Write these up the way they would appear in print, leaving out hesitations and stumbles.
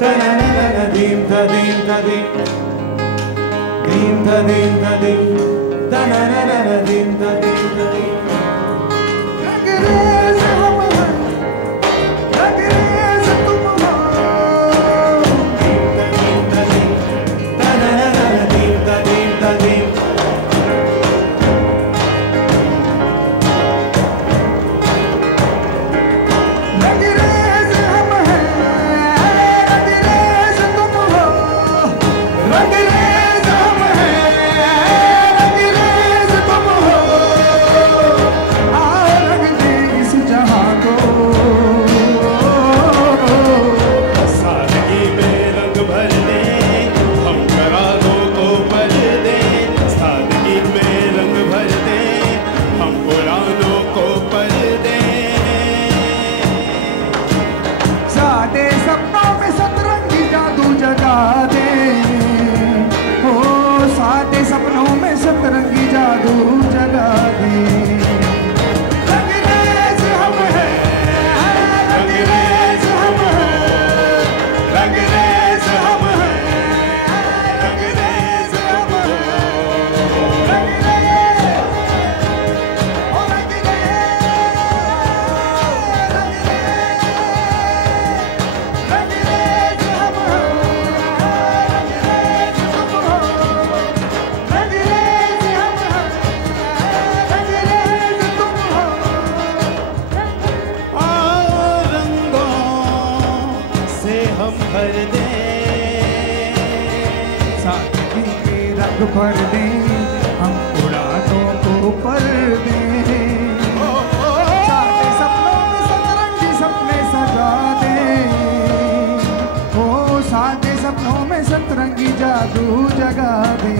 Dim da dim da dim, dim da dim da dim, da na na na na dim da dim da dim. Angrez hum hain, angrez tum ho. Dim da dim, da na na na dim da dim da dim. भर दे हम उड़ानों को पर दे सारे सपनों में सतरंगी सपने सजा दे ओ सारे सपनों में सतरंगी जादू जगा दे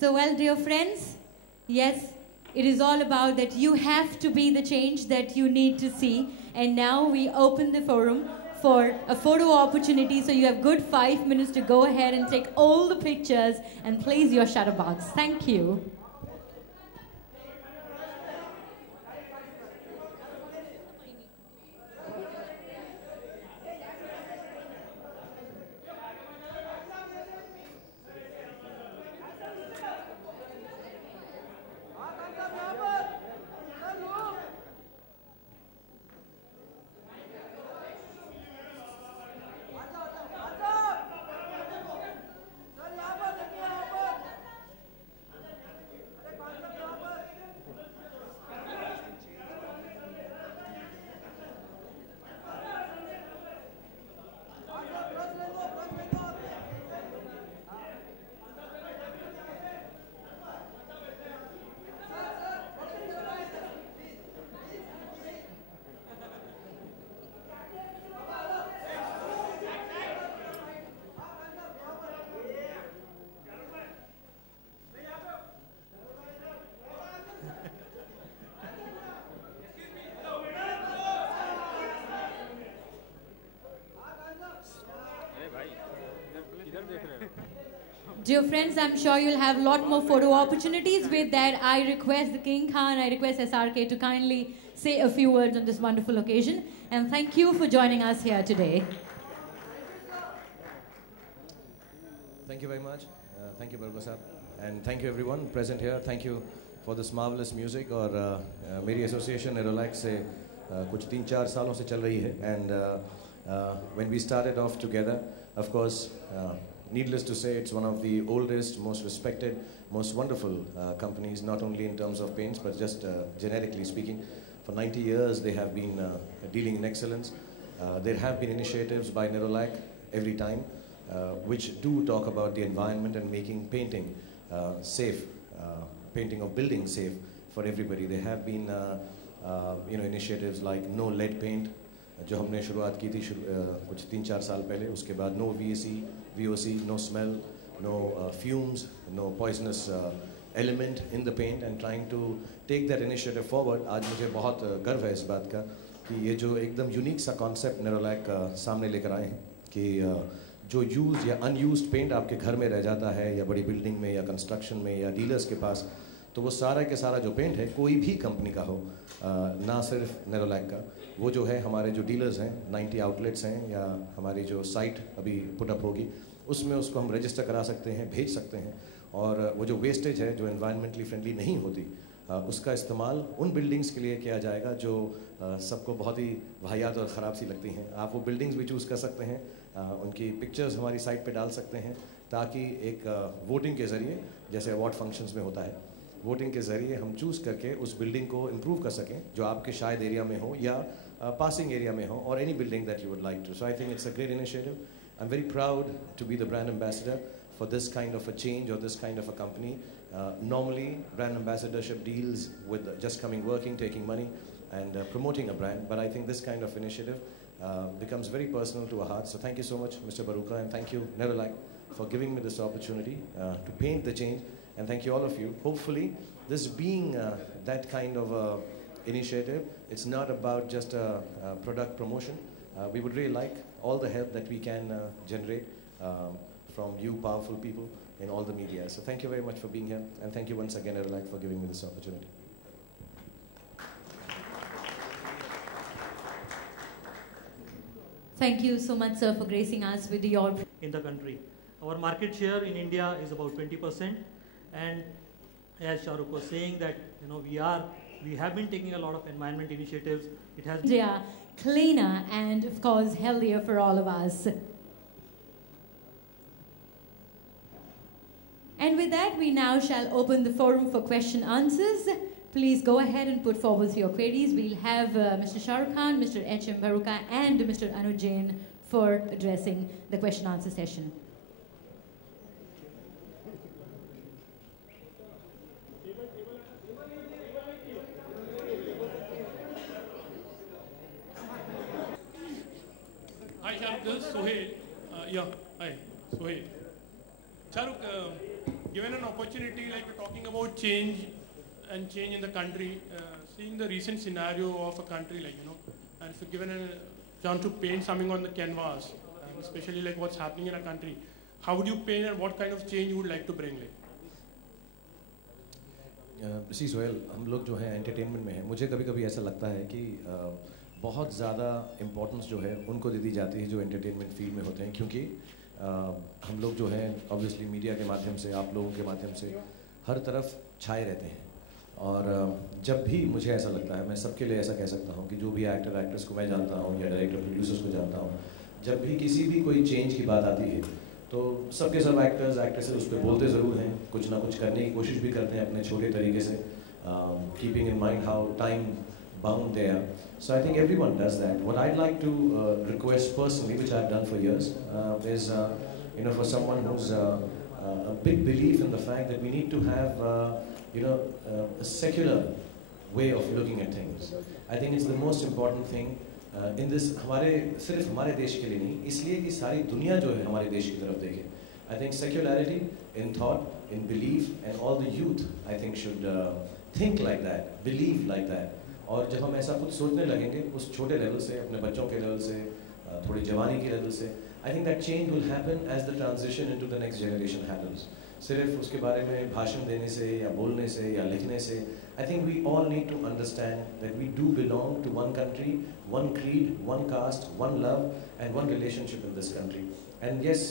So well, dear friends, yes, it is all about that you have to be the change that you need to see. And now we open the forum for a photo opportunity. So you have good 5 minutes to go ahead and take all the pictures and place your shutterbox. Thank you. Dear friends, I'm sure you'll have a lot more photo opportunities. With that, I request the King Khan, I request SRK to kindly say a few words on this wonderful occasion. And thank you for joining us here today. Thank you very much. Thank you, Bargo Sahab. And thank you everyone present here. Thank you for this marvelous music. और मेरी association Nerolac से कुछ 3-4 सालों से चल रही है. And when we started off together, of course, needless to say, it's one of the oldest, most respected, most wonderful companies, not only in terms of paints, but just generically speaking. For 90 years, they have been dealing in excellence. There have been initiatives by Nerolac every time, which do talk about the environment and making painting safe, painting of buildings safe for everybody. There have been initiatives like no lead paint, जो हमने शुरुआत की थी कुछ 3-4 साल पहले. उसके बाद no VOC, no smell, no fumes, no poisonous element in the paint, and trying to take that initiative forward. आज मुझे बहुत गर्व है इस बात का कि ये जो एकदम यूनिक सा कॉन्सेप्ट नेरोलैक सामने लेकर आए हैं कि जो यूज या अनयूज्ड पेंट आपके घर में रह जाता है या बड़ी बिल्डिंग में या कंस्ट्रक्शन में या डीलर्स के पास, तो वो सारा के सारा जो पेंट है कोई भी कंपनी का हो, ना सिर्फ नेरोलैक का, वो जो है हमारे जो डीलर्स हैं 90 आउटलेट्स हैं या हमारी जो साइट अभी पुटअप होगी उसमें उसको हम रजिस्टर करा सकते हैं, भेज सकते हैं. और वो जो वेस्टेज है जो एनवायरमेंटली फ्रेंडली नहीं होती उसका इस्तेमाल उन बिल्डिंग्स के लिए किया जाएगा जो सबको बहुत ही वाहियात और ख़राब सी लगती हैं. आप वो बिल्डिंग्स भी चूज़ कर सकते हैं, उनकी पिक्चर्स हमारी साइट पे डाल सकते हैं ताकि एक वोटिंग के ज़रिए, जैसे अवार्ड फंक्शंस में होता है, वोटिंग के ज़रिए हम चूज़ करके उस बिल्डिंग को इम्प्रूव कर सकें जो आपके शायद एरिया में हो या पासिंग एरिया में हो, और any building that you would like to. So I think it's a great initiative. I am very proud to be the brand ambassador for this kind of a change or this kind of a company. Normally, brand ambassadorship deals with just coming working, taking money and promoting a brand, but I think this kind of initiative becomes very personal to our hearts. So thank you so much, Mr. Baruka, and thank you, Nerolac, for giving me this opportunity to paint the change, and thank you all of you. Hopefully, this being that kind of initiative, it's not about just a product promotion. We would really like all the help that we can generate from you powerful people in all the media. So thank you very much for being here, and thank you once again, Nerolac, for giving me this opportunity. Thank you so much, sir, for gracing us with your... In the country. Our market share in India is about 20%, and as Shahrukh was saying that, we have been taking a lot of environment initiatives. It has India cleaner and, of course, healthier for all of us. And with that, we now shall open the forum for question answers. Please go ahead and put forward your queries. We'll have Mr. Shahrukh Khan, Mr. H.M. Baruka, and Mr. Anuj Jain for addressing the question answer session. Hi, Shahrukh, this is Sohail. Hi, Sohail. Shahrukh, given an opportunity like we're talking about change and change in the country, seeing the recent scenario of a country and if you're given a chance to paint something on the canvas, and especially like what's happening in a country, how would you paint and what kind of change you would like to bring? सी सोहेल, हम लोग जो है entertainment में है, मुझे कभी कभी ऐसा लगता है कि बहुत ज़्यादा इम्पोर्टेंस जो है उनको दे दी जाती है जो एंटरटेनमेंट फील्ड में होते हैं, क्योंकि हम लोग जो हैं ऑब्वियसली मीडिया के माध्यम से, आप लोगों के माध्यम से हर तरफ छाए रहते हैं. और जब भी मुझे ऐसा लगता है, मैं सबके लिए ऐसा कह सकता हूँ कि जो भी एक्टर एक्ट्रेस को मैं जानता हूँ या डायरेक्टर प्रोड्यूसर्स को जानता हूँ, जब भी किसी भी कोई चेंज की बात आती है तो सबके सब एक्टर्स एक्ट्रेसेस उस पर बोलते ज़रूर हैं, कुछ ना कुछ करने की कोशिश भी करते हैं अपने छोटे तरीके से, keeping in mind how time bound there. So I think everyone does that. What I'd like to request personally, which I've done for years, is for someone who's a big belief in the fact that we need to have a secular way of looking at things. I think it's the most important thing in this. सिर्फ हमारे देश के लिए नहीं, इसलिए कि सारी दुनिया जो है हमारे देश की तरफ देखे. I think secularity in thought, in belief, and all the youth I think should think like that, believe like that. और जब हम ऐसा कुछ सोचने लगेंगे उस छोटे लेवल से, अपने बच्चों के लेवल से, थोड़ी जवानी के लेवल से, I think that change will happen as the transition into the next generation happens. सिर्फ उसके बारे में भाषण देने से या बोलने से या लिखने से, I think we all need to understand that we do belong to one country, one creed, one caste, one love, and one relationship in this country. And yes,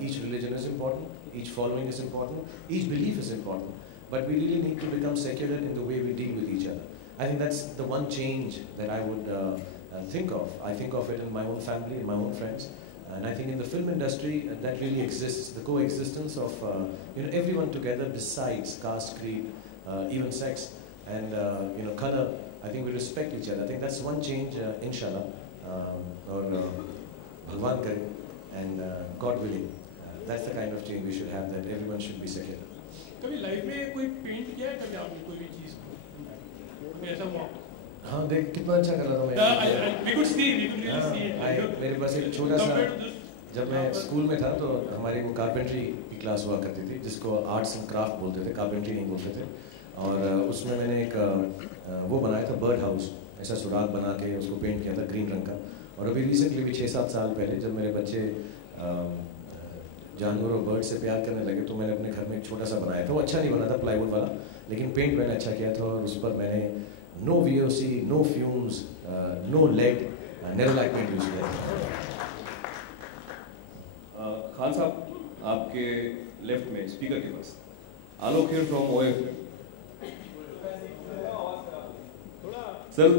each religion is important, each following is important, each belief is important, but we really need to become secular in the way we deal with each other. I think that's the one change that I would think of. I think of it in my own family, in my own friends. And I think in the film industry, that really exists. The coexistence of everyone together besides caste, creed, even sex. and color. I think we respect each other. I think that's one change, inshallah, or Bhagwan kare, and God willing. That's the kind of change we should have, that everyone should be secular. कभी life में कोई paint किया है कभी आपने कोई भी चीज कभी ऐसा हुआ? हाँ देख कितना अच्छा कर रहा था मैं। We could see it. मेरे पास एक छोटा सा, जब मैं स्कूल में था तो हमारी वो कारपेंट्री की क्लास हुआ करती थी, जिसको आर्ट्स एंड क्राफ्ट बोलते थे, कारपेंट्री नहीं बोलते थे। और उसमें मैंने एक वो बनाया था, बर्ड हाउस, ऐसा सुराग बना के उसको पेंट किया था ग्रीन रंग का। और अभी रिसेंटली भी 6-7 साल पहले जब मेरे बच्चे जानवर और बर्ड से प्यार करने लगे तो मैंने अपने घर में एक छोटा सा बनाया था। वो अच्छा नहीं बना था, प्लाईवुड वाला, लेकिन पेंट मैंने अच्छा किया था। और उस पर मैंने no VOC, no fumes, no lead, Nerolac paint use किया। खान साहब, आपके लेफ्ट में स्पीकर के पास Alok here from OFM। Sir,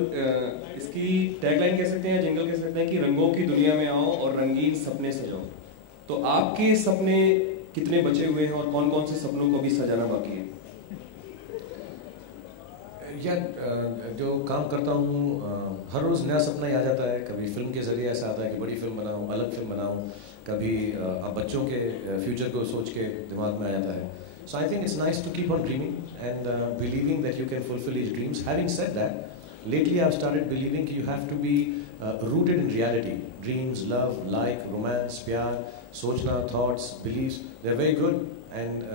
इसकी टैगलाइन कह सकते हैं, जिंगल कह सकते हैं कि रंगों की दुनिया में आओ और रंगीन सपने सजाओ। तो आपके सपने कितने बचे हुए हैं और कौन कौन से सपनों को भी सजाना बाकी है? यार जो काम करता हूँ हर रोज़ नया सपना ही आ जाता है। कभी फिल्म के जरिए ऐसा आता है कि बड़ी फिल्म बनाऊँ, अलग फिल्म बनाऊँ। कभी अब बच्चों के फ्यूचर को सोच के दिमाग में आ जाता है। So I think it's nice to keep on dreaming and believing that you can fulfill these dreams. Having said that, lately I've started believing that you have to be rooted in reality. Dreams, love, like, romance, pyar, sochna, thoughts, beliefs, they're very good, and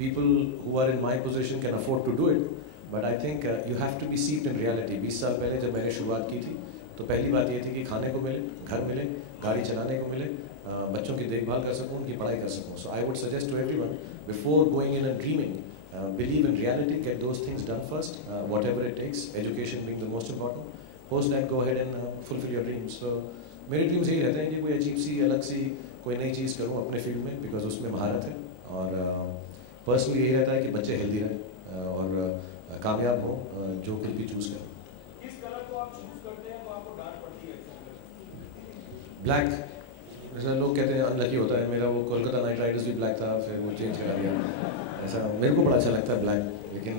people who are in my position can afford to do it. But I think you have to be seeped in reality. 20 साल पहले जब मैंने शुरुआत की थी तो पहली बात ये थी कि खाने को मिले, घर मिले, गाड़ी चलाने को मिले, बच्चों की देखभाल कर सकूं, उनकी पढ़ाई कर सकूं. So I would suggest to everyone, before going in and dreaming, believe in reality, get those things done first, whatever it takes, education being the most important. Post that, go ahead and fulfill your dreams. So मेरे dreams यही रहते हैं कि कोई अजीब सी, अलग सी कोई नई चीज़ करूं अपने फील्ड में, बिकॉज उसमें महारत है. और पर्सनली यही रहता है कि बच्चे हेल्दी रहें और कामयाब हो जो कुछ भी चूज़ करें. किस कलर को आप चूज करते हैं तो आपको डांट पड़ती है? ब्लैक. जैसा लोग कहते हैं अनलकी होता है, मेरा वो कोलकाता नाइट राइडर्स भी ब्लैक था, फिर वो चेंज करा दिया. ऐसा मेरे को बड़ा अच्छा लगता है ब्लैक, लेकिन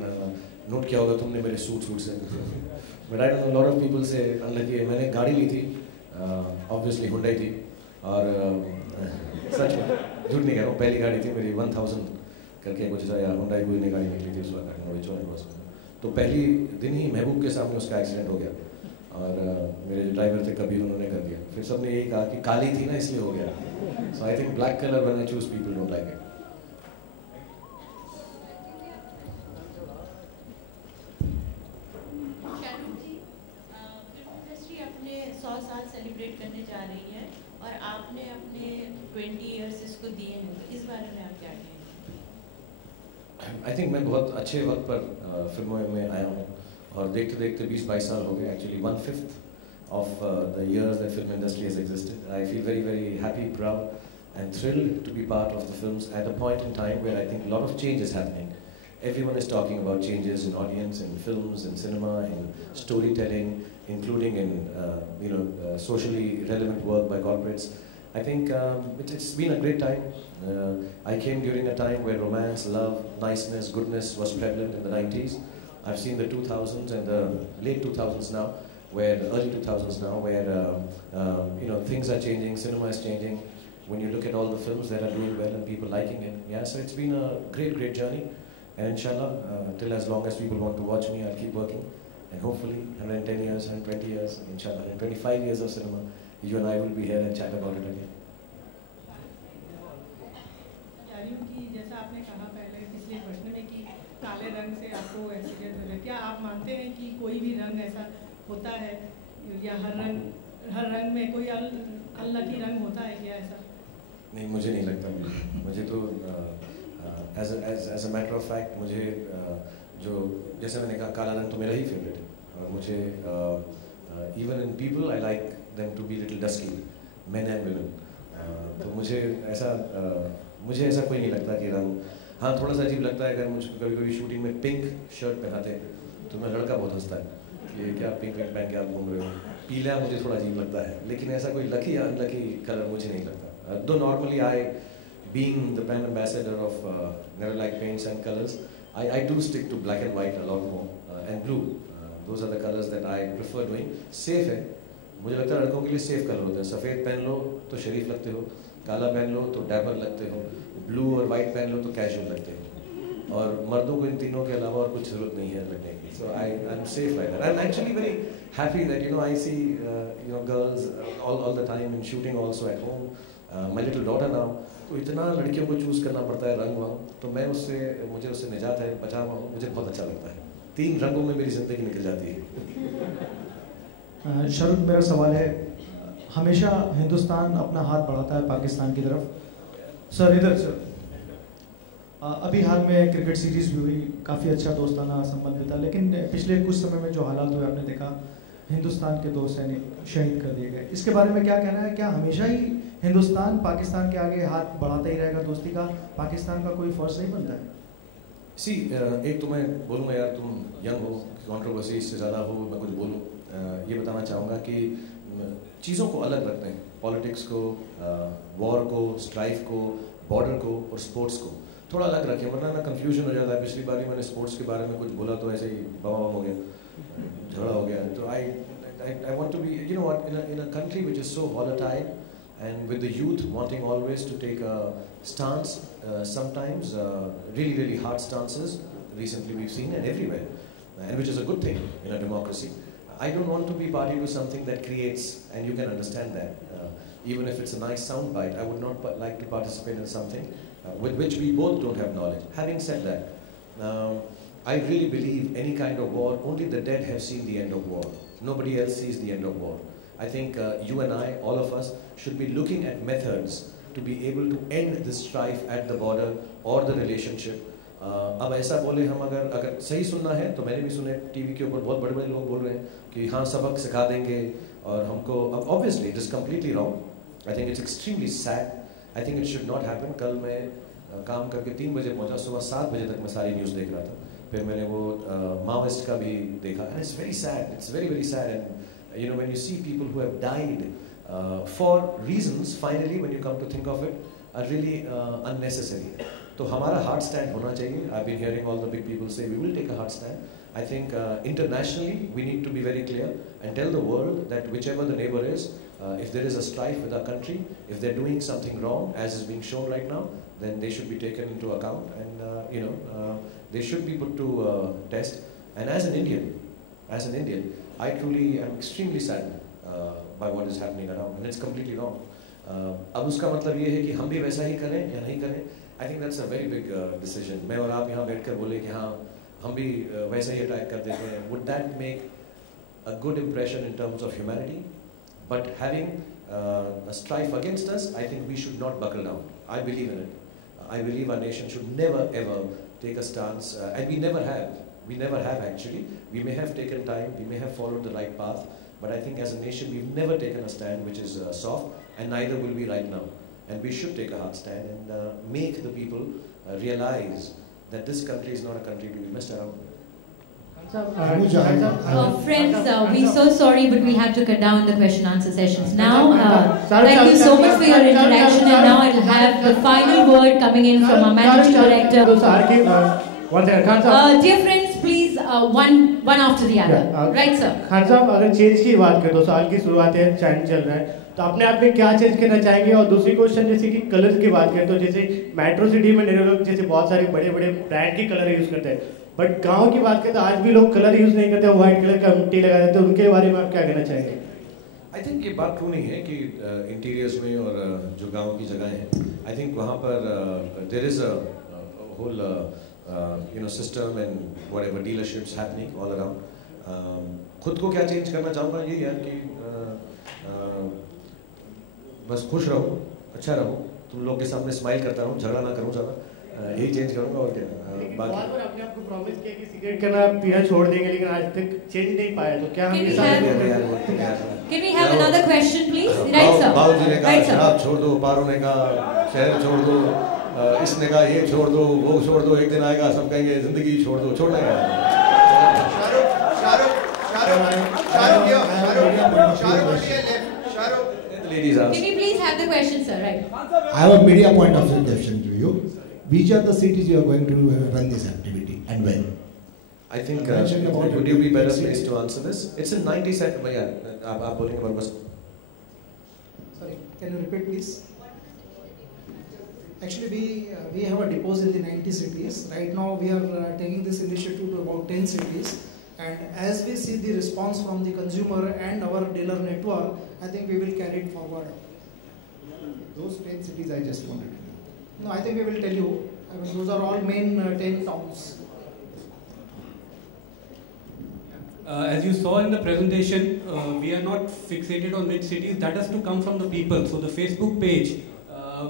नोट किया होगा तुमने मेरे सूट से. But I don't know, lot of people से अनलकी है. मैंने गाड़ी ली थी, ऑब्वियसली हुंडई थी, और सच में झूठ नहीं कह रहा हूँ, पहली गाड़ी थी मेरी 1000 करके कुछ था, या हुंडई कोई नई गाड़ी निकली थी उस वक्त. तो पहली दिन ही महबूब के सामने उसका एक्सीडेंट हो गया, और मेरे जो ड्राइवर थे कबीर, उन्होंने कर दिया. फिर सबने यही कहा कि काली थी ना इसलिए हो गया. So I think black colour when I choose people don't like it. अपने 100 साल सेलिब्रेट करने जा रही है और आपने अपने 20 इयर्स इसको दिए हैं, तो इस बारे में आप क्या कहेंगे? आई थिंक मैं बहुत अच्छे वक्त पर फिल्मों में आया हूँ, और देखते देखते 20-22 साल हो गए. Actually 1/5 of the years that film industry has existed. I feel very, very happy, proud, and thrilled to be part of the films at a point in time where I think a lot of change is happening. Everyone is talking about changes in audience, in films, in cinema, in storytelling, including in socially relevant work by corporates. I think it's been a great time. I came during a time where romance, love, niceness, goodness was prevalent in the 90s. I've seen the 2000s and the late 2000s now, where the early 2000s now, where things are changing, cinema is changing. When you look at all the films that are doing well and people liking it, yeah. So it's been a great, great journey, and inshallah, till as long as people want to watch me, I'll keep working, and hopefully, 110 years, 120 years, inshallah, 125 years of cinema, you and I will be here and chat about it again. कि जैसा आपने कहा पहले पिछले प्रश्न में कि काले रंग से आपको एक्सीडेंट हो गया, क्या आप मानते हैं कि कोई भी रंग ऐसा होता है, या हर रंग में कोई अनलकी रंग होता है क्या ऐसा? नहीं, मुझे नहीं लगता. मुझे तो as a matter of fact मुझे जो जैसे मैंने कहा, काला रंग तो मेरा ही फेवरेट है. और मुझे even in people I like them to be little dusky, men and women. तो मुझे ऐसा कोई नहीं लगता कि रंग. हाँ, थोड़ा सा अजीब लगता है अगर मुझको कभी कभी शूटिंग में पिंक शर्ट पहनाते तो मैं लड़का बहुत हंसता है कि क्या पिंक पहन के आप घूम रहे हो. पीला मुझे थोड़ा अजीब लगता है, लेकिन ऐसा कोई लकी या अनलकी कलर मुझे नहीं लगता. दो normally I being the brand ambassador of Nerolac paints and colors, I do stick to black and white a lot more and blue. Those are the colors that I prefer doing. Safe है, मुझे लगता है लड़कों के लिए safe color होता है. सफ़ेद पहन लो तो शरीफ लगते हो, काला पहन लो तो dapper लगते हो, blue और white पहन लो तो casual लगते हो. और मर्दों को इन तीनों के अलावा और कुछ जरूरत नहीं है लगने की. So I'm safe like that. I'm actually very happy that I see girls all the time in shooting also at home. My little daughter now. तो इतना लड़कियों को चूज करना पड़ता है रंग वहाँ, तो मुझे उससे निजात है, बचा हुआ हूँ, मुझे बहुत अच्छा लगता है. 3 रंगों में मेरी जिंदगी निकल जाती है. शाहरुख, मेरा सवाल है, हमेशा हिंदुस्तान अपना हाथ बढ़ाता है पाकिस्तान की तरफ. सर इधर सर, अभी हाल में क्रिकेट सीरीज भी हुई, काफ़ी अच्छा दोस्ताना संबंध था, लेकिन पिछले कुछ समय में जो हालात हुए आपने देखा, हिंदुस्तान के 2 सैनिक शहीद कर दिए गए. इसके बारे में क्या कहना है? क्या हमेशा ही हिंदुस्तान पाकिस्तान के आगे हाथ बढ़ाता ही रहेगा दोस्ती का? पाकिस्तान का कोई फर्ज नहीं बनता है? एक तो मैं बोलूँगा यार, तुम यंग हो, कंट्रोवर्सी इससे ज़्यादा हो, मैं कुछ बोलूँ. ये बताना चाहूँगा कि चीज़ों को अलग रखते हैं, पॉलिटिक्स को, वॉर को, स्ट्राइफ को, बॉर्डर को और स्पोर्ट्स को थोड़ा अलग रखें, वरना ना कंफ्यूजन हो जाता है. पिछली बार मैंने स्पोर्ट्स के बारे में कुछ बोला तो ऐसे ही बम हो गया, झगड़ा हो गया. तो I want to be, in a country which is so volatile and with the youth wanting always to take a stance, sometimes really, really hard stances, recently we've seen and everywhere, and which is a good thing in a democracy. I don't want to be party to something that creates, and you can understand that, even if it's a nice sound bite, I would not like to participate in something with which we both don't have knowledge. Having said that, I really believe any kind of war, only the dead have seen the end of war. Nobody else sees the end of war. I think you and I, all of us, should be looking at methods to be able to end the strife at the border or the relationship. अब ऐसा बोले हम, अगर सही सुनना है तो मैंने भी सुने टीवी के ऊपर बहुत बड़े-बड़े लोग बोल रहे हैं कि हाँ सबक सिखा देंगे और हमको, अब obviously it is completely wrong. I think it's extremely sad. I think it should not happen. कल मैं काम करके 3 बजे पहुंचा, सुबह 7 बजे तक मैं सारी न्यूज़ देख रहा था. फिर मैंने वो माओइस्ट का भी देखा, and it's very sad. It's very, very sad. And when you see people who have died for reasons, finally when you come to think of it, are really unnecessary. तो हमारा hard stand होना चाहिए. I've been hearing all the big people say we will take a hard stand. I think internationally we need to be very clear and tell the world that whichever the neighbor is, if there is a strife with our country, if they're doing something wrong, as is being shown right now, then they should be taken into account, and they should be put to test. And as an Indian, I truly am extremely saddened by what is happening around, and it's completely wrong. अब उसका मतलब ये है कि हम भी वैसा ही करें या नहीं करें. I think that's a very big decision. मैं और आप यहाँ बैठकर बोले कि हाँ हम भी वैसा ही अटैक कर देते हैं. Would that make a good impression in terms of humanity? But having a strife against us, I think we should not buckle down. I believe in it. I believe our nation should never ever take a stance, and we never have. We never have actually. We may have taken time, we may have followed the right path, but I think as a nation we've never taken a stand which is soft, and neither will we right now. And we should take a hard stand and make the people realize that this country is not a country to be messed around. Friends, we're so sorry, but we have to cut down the question-answer sessions now. Thank you so much for your interaction, and now I'll have the final word coming in from our managing director. Dear friends, please one after the other. Right, sir? Khan साहब, अगर change की बात करें, 2 साल की शुरुआत है, challenge चल रहा है, तो अपने आप में क्या चेंज करना चाहेंगे? और दूसरी क्वेश्चन, जैसे कि कलर्स की बात करें, तो जैसे मेट्रो सिटी में लोग जैसे बहुत सारे बड़े-बड़े ब्रांड के कलर यूज करते हैं, बट गांव की बात करें तो आज भी लोग कलर यूज नहीं करते, व्हाइट कलर का मिट्टी लगा देते हैं. उनके बारे में आप क्या कहना चाहेंगे? आई थिंक ये बात ट्रू नहीं है कि इंटीरियर्स में और जो गाँव की जगह हैं, आई थिंक वहाँ पर there is a whole system and whatever dealerships happening all around. खुद को क्या चेंज करना चाहूँगा ये यार कि बस खुश रहो, अच्छा रहो, तुम लोग के सामने स्माइल करता रहूँ, झगड़ा ना करूँ ज़्यादा, यही चेंज करूँगा. और क्या बाकी अपने आप को प्रॉमिस किया कि सिगरेट करना पीना छोड़ देंगे, लेकिन आज तक चेंज नहीं पाया, तो क्या हम Can we have another question, please? Right, sir. बाबू जी ने कहा शराब छोड़ दो, पारो ने कहा शहर छोड़ दो, इसने कहा ये छोड़ दो, वो छोड़ दो, एक दिन आएगा सब कहेंगे जिंदगी छोड़ दो. छोड़ना है. Can we please have the question, sir? Right. I have a media point of view question to you. which are the cities you are going to run this activity and when? I think would you be better placed to answer this? It's in 90 seconds. Yeah, आप बोलेंगे बरगस. Sorry, can you repeat please? Actually, we have a depot in the 90 cities. Right now, we are taking this initiative to about 10 cities. And as we see the response from the consumer and our dealer network, I think we will carry it forward. Those 10 cities I just wanted to know. No, I think we will tell you. I mean, those are all main 10 towns. As you saw in the presentation, we are not fixated on which cities. That has to come from the people. So the Facebook page,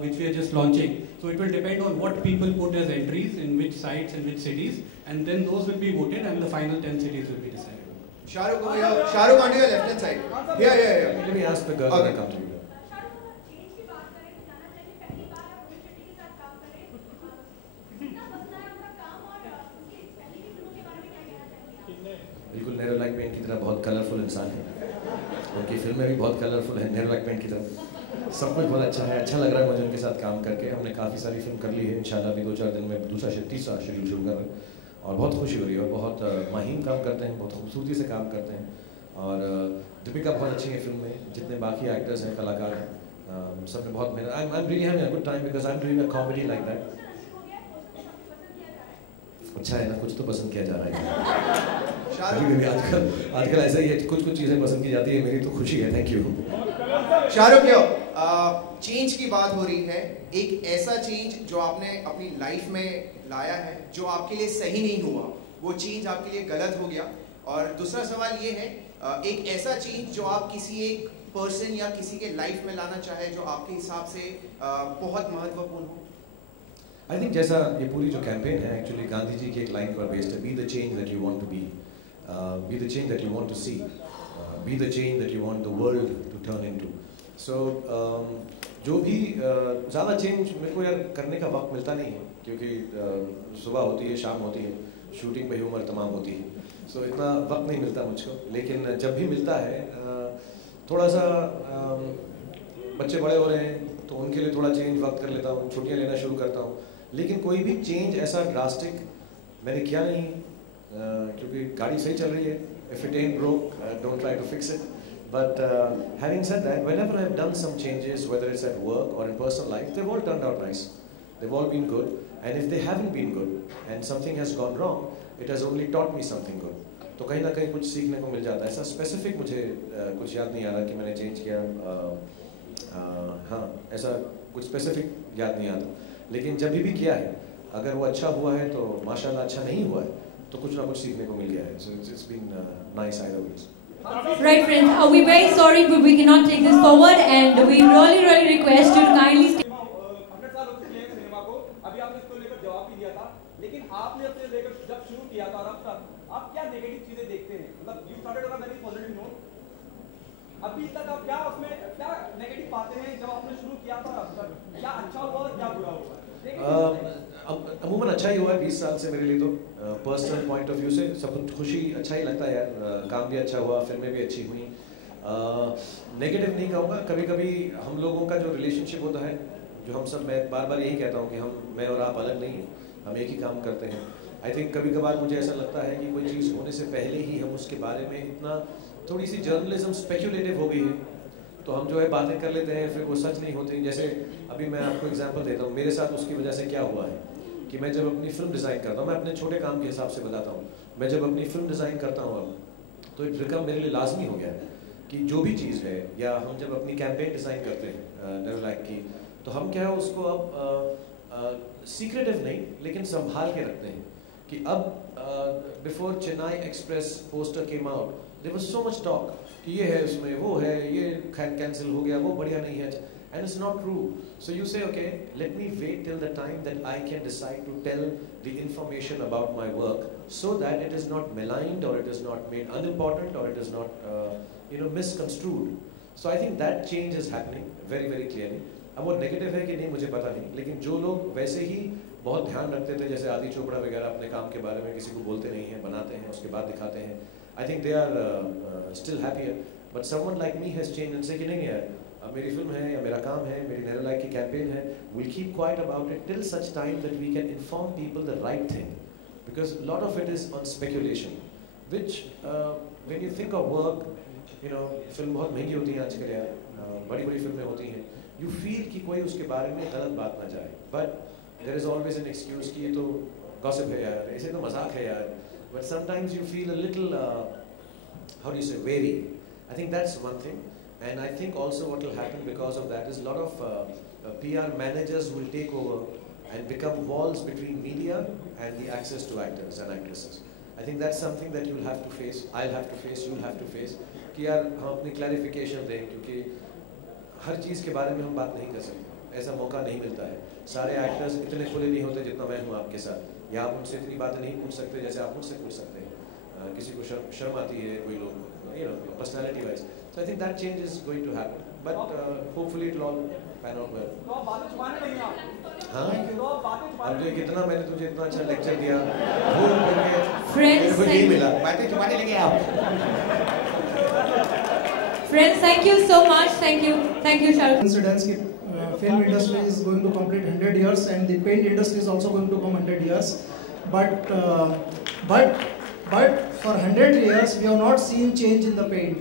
which we are just launching, so it will depend on what people put as entries in which sites and which cities, and then those will be voted, and the final 10 cities will be decided. Shahrukh on your left hand side. Yeah. Let me ask the girl when I come to you. बिल्कुल Nerolac paint की तरह बहुत colourful इंसान है. उनकी फिल्में भी बहुत कलरफुल है नेरोलैक पेंट की तरह. सब कुछ बहुत अच्छा है. अच्छा लग रहा है मुझे उनके साथ काम करके. हमने काफ़ी सारी फिल्म कर ली है. इंशाल्लाह भी 2-4 दिन में तीसरा शेड्यूल शुरू कर रहे हैं और बहुत खुशी हो रही है. और बहुत माहिम काम करते हैं, बहुत खूबसूरती से काम करते हैं. और दीपिका बहुत अच्छी है फिल्म में. जितने बाकी एक्टर्स हैं, कलाकार हैं, सब ने बहुत मेहनत. I am really having a good time because I am doing a comedy like that. अच्छा है ना, कुछ तो पसंद किया जा रहा है. आजकल ऐसा ही है, कुछ चीज़ें पसंद की जाती है. मेरी तो खुशी है. Thank you. शाहरुख, चेंज की बात हो रही है. एक ऐसा चेंज जो आपने अपनी लाइफ में लाया है जो आपके लिए सही नहीं हुआ, वो चेंज आपके लिए गलत हो गया. और दूसरा सवाल ये है, एक ऐसा चेंज जो आप किसी एक पर्सन या किसी के लाइफ में लाना चाहे जो आपके हिसाब से बहुत महत्वपूर्ण हो. आई थिंक जैसा ये पूरी जो कैंपेन है एक्चुअली गांधी जी की एक लाइन पर बेस्ड है. Be the change that you want to be, be the change that you want to see, be the change that you want the world to turn into. So जो भी ज़्यादा change मेरे को यार करने का वक्त मिलता नहीं है क्योंकि सुबह होती है, शाम होती है, शूटिंग में ही उम्र तमाम होती है. सो इतना वक्त नहीं मिलता मुझको. लेकिन जब भी मिलता है थोड़ा सा बच्चे बड़े हो रहे हैं तो उनके लिए थोड़ा चेंज वक्त कर लेता हूँ, छुट्टियाँ लेना शुरू करता हूँ. लेकिन कोई भी चेंज ऐसा ड्रास्टिक मैंने किया नहीं क्योंकि गाड़ी सही चल रही है. If it ain't broke don't try to fix it. But having said that, whenever I've done some changes, whether it's at work or in personal life, they've all turned out nice. They've all been good. And if they haven't been good and something has gone wrong, it has only taught me something good. तो कहीं ना कहीं कुछ सीखने को मिल जाता है. ऐसा स्पेसिफिक मुझे कुछ याद नहीं आ रहा कि मैंने चेंज किया. हाँ, ऐसा कुछ स्पेसिफिक याद नहीं आता. लेकिन जब भी किया है, अगर वो अच्छा हुआ है तो माशाल्लाह, अच्छा नहीं हुआ है तो कुछ ना कुछ सीखने को मिल गया है. So it's been nice either ways. Right, friends, we're very sorry, but we cannot take this forward, and we really request you to kindly stay. 100 साल हो चुके हैं सिनेमा को. अभी आपने इसको लेकर जवाब भी दिया था, लेकिन आपने अपने लेकर जब शुरू किया था और अब तक आप क्या नेगेटिव चीजें देखते हैं? मतलब you started on a very positive note. अभी तक आप क्या उसमें क्या नेगेटिव पाते हैं जब आपने शुरू किया था अब तक? क्या अच्छा हुआ और क्या बुरा हुआ? अमूमन अच्छा ही हुआ है 20 साल से मेरे लिए. तो पर्सनल पॉइंट ऑफ व्यू से सब कुछ खुशी अच्छा ही लगता है यार. काम भी अच्छा हुआ, फिल्में भी अच्छी हुई. नेगेटिव नहीं कहूँगा. कभी कभी हम लोगों का जो रिलेशनशिप होता है, जो हम सब, मैं बार बार यही कहता हूँ कि मैं और आप अलग नहीं हैं, हम एक ही काम करते हैं. आई थिंक कभी कभार मुझे ऐसा लगता है कि कोई चीज़ होने से पहले ही हम उसके बारे में इतना थोड़ी सी जर्नलिज्म स्पेक्यूलेटिव हो गई है तो हम जो है बातें कर लेते हैं, फिर वो सच नहीं होती. जैसे अभी मैं आपको एग्जांपल देता हूँ, मेरे साथ उसकी वजह से क्या हुआ है कि मैं जब अपनी फिल्म डिज़ाइन करता हूँ, मैं अपने छोटे काम के हिसाब से बताता हूँ, मैं जब अपनी फिल्म डिज़ाइन करता हूँ अब तो एक रकम मेरे लिए लाजमी हो गया है कि जो भी चीज़ है, या हम जब अपनी कैंपेन डिज़ाइन करते हैं नेरोलैक की, तो हम क्या है उसको अब सीक्रेटिव नहीं लेकिन संभाल के रखते हैं कि अब before Chennai Express poster came out, there was so much talk कि ये है, उसमें वो है, ये कैंसिल हो गया, वो बढ़िया नहीं है. And it's not true. So you say, okay, let me wait till the time that I can decide to tell the information about my work so that it is not maligned or it is not made unimportant or it is not misconstrued. So I think that change is happening very clearly. अब वो negative है कि नहीं मुझे पता नहीं, लेकिन जो लोग वैसे ही बहुत ध्यान रखते थे, जैसे आदि चोपड़ा वगैरह अपने काम के बारे में किसी को बोलते नहीं हैं, बनाते हैं, उसके बाद दिखाते हैं, I think they are still happier. But someone like me has changed and say कि नहीं यार, अब मेरी फिल्म है या मेरा काम है, मेरी नेरोलैक की कैंपेन है, we'll keep quiet about it till such time that we can inform people the right thing, because a lot of it is on speculation, which when you think of work, you know, film बहुत महंगी होती है आजकल यार, बड़ी-बड़ी फिल्में होती हैं, you feel कि कोई उसके बारे में गलत बात ना जाए, but there is always an excuse कि ये तो gossip है यार, ऐसे तो मजाक है यार, but sometimes you feel a little, how do you say, wary. I think that's one thing. And I think also what will happen because of that is a lot of PR managers will take over and become walls between media and the access to actors and actresses. I think that's something that you'll have to face, I'll have to face, you'll have to face. कि यार हम अपनी clarification दें, क्योंकि हर चीज़ के बारे में हम बात नहीं कर सकते, ऐसा मौका नहीं मिलता है. सारे एक्टर्स इतने खुले नहीं होते जितना मैं हूँ आपके साथ, या आप उनसे इतनी बातें नहीं पूछ सकते जैसे आप मुझसे पूछ सकते हैं. किसी को शर्म आती है, कोई लोग, you know, personality wise. So I think that change is going to happen, but hopefully it will all pan out well. हाँ, अब जो कितना मैंने तुझे इतना अच्छा लेक्चर दिया, भूल करके मेरे को यही मिला, बातें छुपाने लगे आप. Friends, thank you so much. Thank you, Shahrukh. Coincidence कि film industry is going to complete 100 years and the paint industry is also going to come 100 years, but for 100 years we have not seen change in the paint,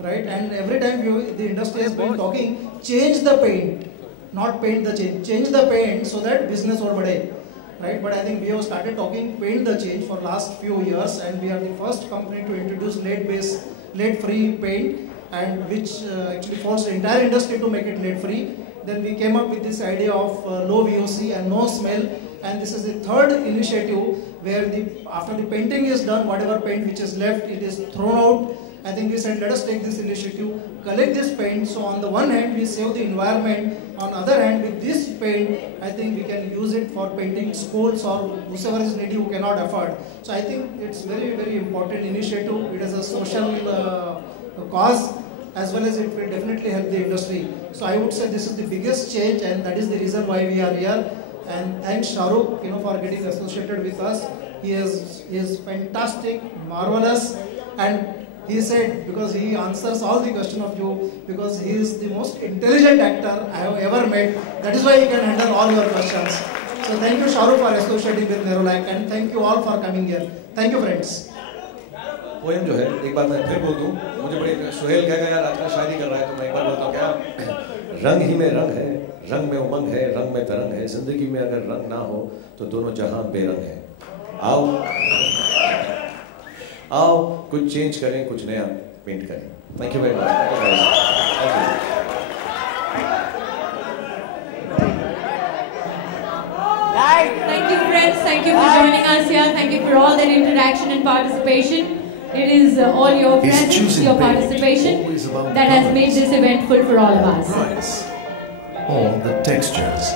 right? And every time the industry has been talking, change the paint, not paint the change, change the paint so that business will बढ़े, right? But I think we have started talking paint the change for last few years, and we are the first company to introduce lead-free paint, and which actually forced the entire industry to make it lead-free. Then we came up with this idea of low VOC and no smell, and this is the third initiative where after the painting is done, whatever paint which is left, it is thrown out. I think we said, let us take this initiative, collect this paint. So on the one hand, we save the environment. On the other hand, with this paint, I think we can use it for painting schools or whoever is needy who cannot afford. So I think it's very, very important initiative. It is a social cause, as well as it will definitely help the industry. So I would say this is the biggest change, and that is the reason why we are here. And thanks Shahrukh, for getting associated with us. He is fantastic, marvelous, and he said, because he answers all the questions of you, because he is the most intelligent actor I have ever met. That is why he can handle all your questions. So thank you Shahrukh for associating with Nerolac, and thank you all for coming here. Thank you friends. Poem जो है, एक बार मैं फिर बोल दूं, मुझे बड़ी सुहेल कहेगा यार आजकल शायरी कर रहा है, तो मैं एक बार बोलता हूँ क्या, रंग ही में रंग है, रंग में उमंग है, रंग में तरंग है, जिंदगी में अगर रंग ना हो तो दोनों जहां बेरंग है. आओ कुछ चेंज करें, कुछ नया पेंट करें. Thank you very much. Thank you friends, thank you for joining us here, thank you for all that interaction and participation. It is all your presence, your participation that has made this eventful for all of us. Price or the textures?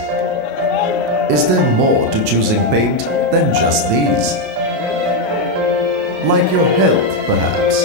Is there more to choosing paint than just these? Like your health, perhaps?